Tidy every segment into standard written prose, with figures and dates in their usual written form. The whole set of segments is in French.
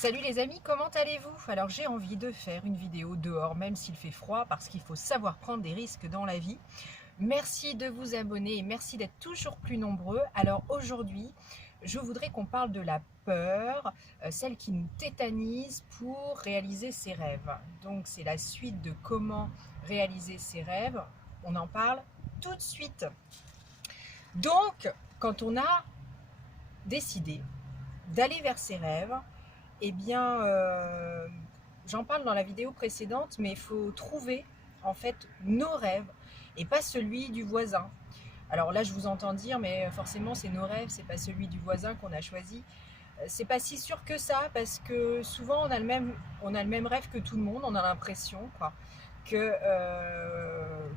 Salut les amis, comment allez-vous? Alors j'ai envie de faire une vidéo dehors, même s'il fait froid, parce qu'il faut savoir prendre des risques dans la vie. Merci de vous abonner et merci d'être toujours plus nombreux. Alors aujourd'hui, je voudrais qu'on parle de la peur, celle qui nous tétanise pour réaliser ses rêves. Donc c'est la suite de comment réaliser ses rêves. On en parle tout de suite. Donc, quand on a décidé d'aller vers ses rêves, eh bien, j'en parle dans la vidéo précédente, mais il faut trouver en fait nos rêves et pas celui du voisin. Alors là, je vous entends dire, mais forcément, c'est nos rêves, c'est pas celui du voisin qu'on a choisi. C'est pas si sûr que ça, parce que souvent on a le même rêve que tout le monde, on a l'impression, quoi, que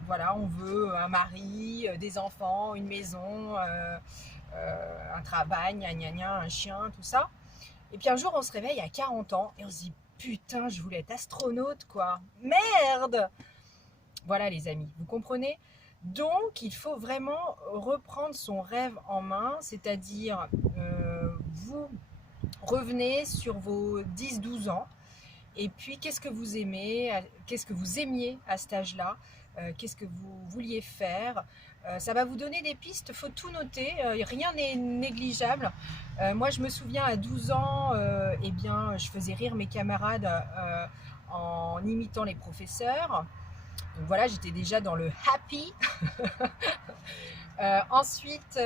voilà, on veut un mari, des enfants, une maison, un travail, gna gna gna, un chien, tout ça. Et puis un jour, on se réveille à 40 ans et on se dit putain, je voulais être astronaute, quoi. Merde! Voilà, les amis, vous comprenez? Donc, il faut vraiment reprendre son rêve en main, c'est-à-dire vous revenez sur vos 10-12 ans. Et puis, qu'est-ce que vous aimez, qu'est-ce que vous aimiez à cet âge-là, qu'est-ce que vous vouliez faire. Ça va vous donner des pistes, il faut tout noter, rien n'est négligeable. Moi, je me souviens à 12 ans, eh bien, je faisais rire mes camarades en imitant les professeurs. Donc voilà, j'étais déjà dans le happy. Ensuite,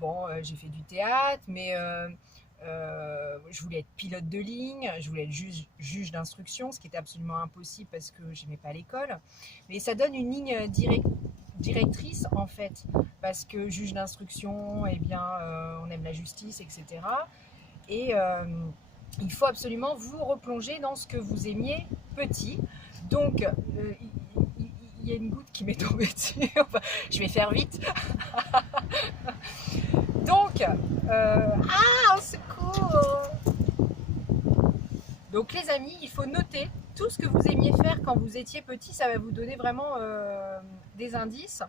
bon, j'ai fait du théâtre, mais je voulais être pilote de ligne, je voulais être juge d'instruction, ce qui était absolument impossible parce que j'aimais pas l'école. Mais ça donne une ligne directrice en fait, parce que juge d'instruction, eh bien, on aime la justice, etc. Et il faut absolument vous replonger dans ce que vous aimiez petit. Donc, il y a une goutte qui m'est tombée dessus. Je vais faire vite. Donc, au secours! Donc les amis, il faut noter tout ce que vous aimiez faire quand vous étiez petit, ça va vous donner vraiment des indices.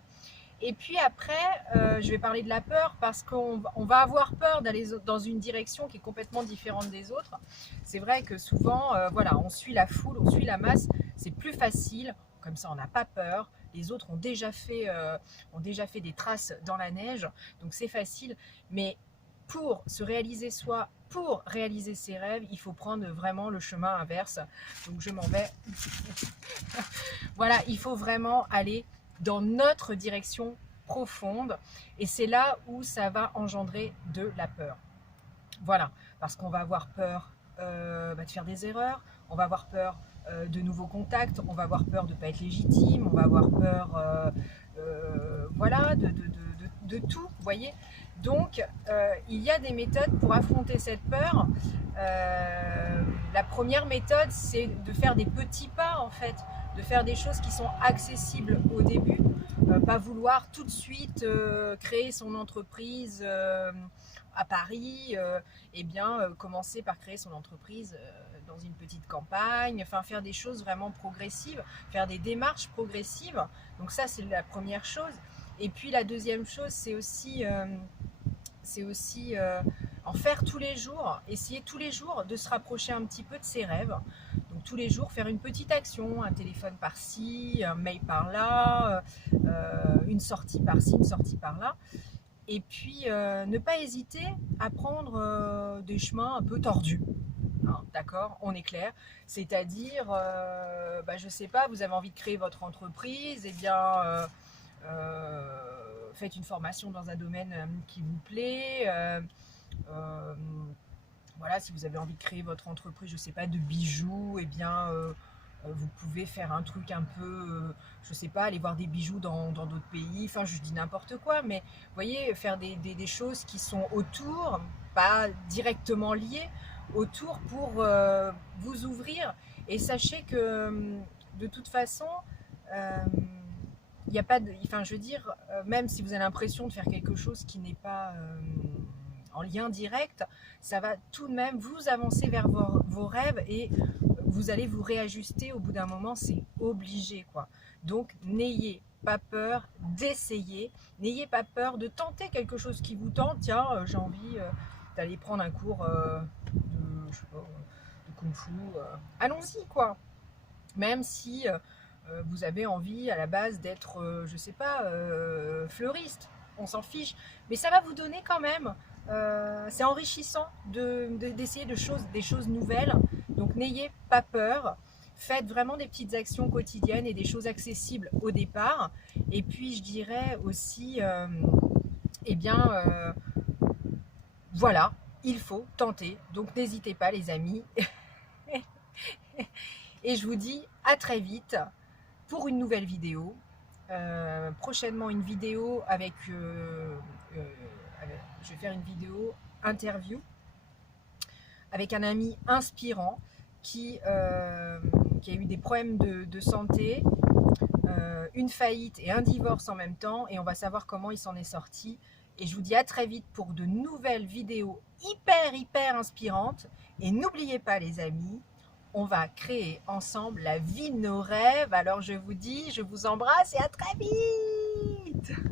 Et puis après, je vais parler de la peur parce qu'on va avoir peur d'aller dans une direction qui est complètement différente des autres. C'est vrai que souvent, voilà, on suit la foule, on suit la masse, c'est plus facile, comme ça on n'a pas peur. Les autres ont déjà fait des traces dans la neige, donc c'est facile. Mais pour se réaliser soi, pour réaliser ses rêves, il faut prendre vraiment le chemin inverse. Donc je m'en vais. Voilà, il faut vraiment aller dans notre direction profonde et c'est là où ça va engendrer de la peur. Voilà, parce qu'on va avoir peur de faire des erreurs, on va avoir peur de nouveaux contacts, on va avoir peur de ne pas être légitime, on va avoir peur voilà, de tout, vous voyez. Donc, il y a des méthodes pour affronter cette peur. La première méthode, c'est de faire des petits pas, en fait, de faire des choses qui sont accessibles au début, pas vouloir tout de suite créer son entreprise à Paris, et bien commencer par créer son entreprise dans une petite campagne, enfin faire des choses vraiment progressives, faire des démarches progressives. Donc ça, c'est la première chose. Et puis la deuxième chose, c'est aussi en faire tous les jours, essayer tous les jours de se rapprocher un petit peu de ses rêves. Donc tous les jours faire une petite action, un téléphone par-ci, un mail par-là, une sortie par-ci, une sortie par-là. Et puis ne pas hésiter à prendre des chemins un peu tordus. Hein, d'accord, on est clair. C'est-à-dire, je sais pas, vous avez envie de créer votre entreprise, eh bien faites une formation dans un domaine qui vous plaît. Voilà, si vous avez envie de créer votre entreprise, je sais pas, de bijoux, eh bien vous pouvez faire un truc un peu, je sais pas, aller voir des bijoux dans d'autres pays, enfin je dis n'importe quoi, mais vous voyez, faire des choses qui sont autour, pas directement liées, autour pour vous ouvrir. Et sachez que de toute façon, il n'y a pas de, enfin je veux dire, même si vous avez l'impression de faire quelque chose qui n'est pas en lien direct, ça va tout de même vous avancer vers vos rêves et vous allez vous réajuster au bout d'un moment, c'est obligé, quoi. Donc n'ayez pas peur d'essayer, n'ayez pas peur de tenter quelque chose qui vous tente. Tiens, j'ai envie d'aller prendre un cours je sais pas, de kung fu. Allons-y quoi. Même si vous avez envie à la base d'être, je sais pas, fleuriste, on s'en fiche. Mais ça va vous donner quand même, c'est enrichissant d'essayer des choses nouvelles. Donc n'ayez pas peur. Faites vraiment des petites actions quotidiennes et des choses accessibles au départ. Et puis je dirais aussi, eh bien, voilà, il faut tenter. Donc n'hésitez pas les amis. Et je vous dis à très vite pour une nouvelle vidéo. Prochainement une vidéo je vais faire une vidéo interview avec un ami inspirant qui a eu des problèmes de santé, une faillite et un divorce en même temps, et on va savoir comment il s'en est sorti. Et je vous dis à très vite pour de nouvelles vidéos hyper inspirantes. Et n'oubliez pas les amis, on va créer ensemble la vie de nos rêves. Alors je vous dis, je vous embrasse et à très vite.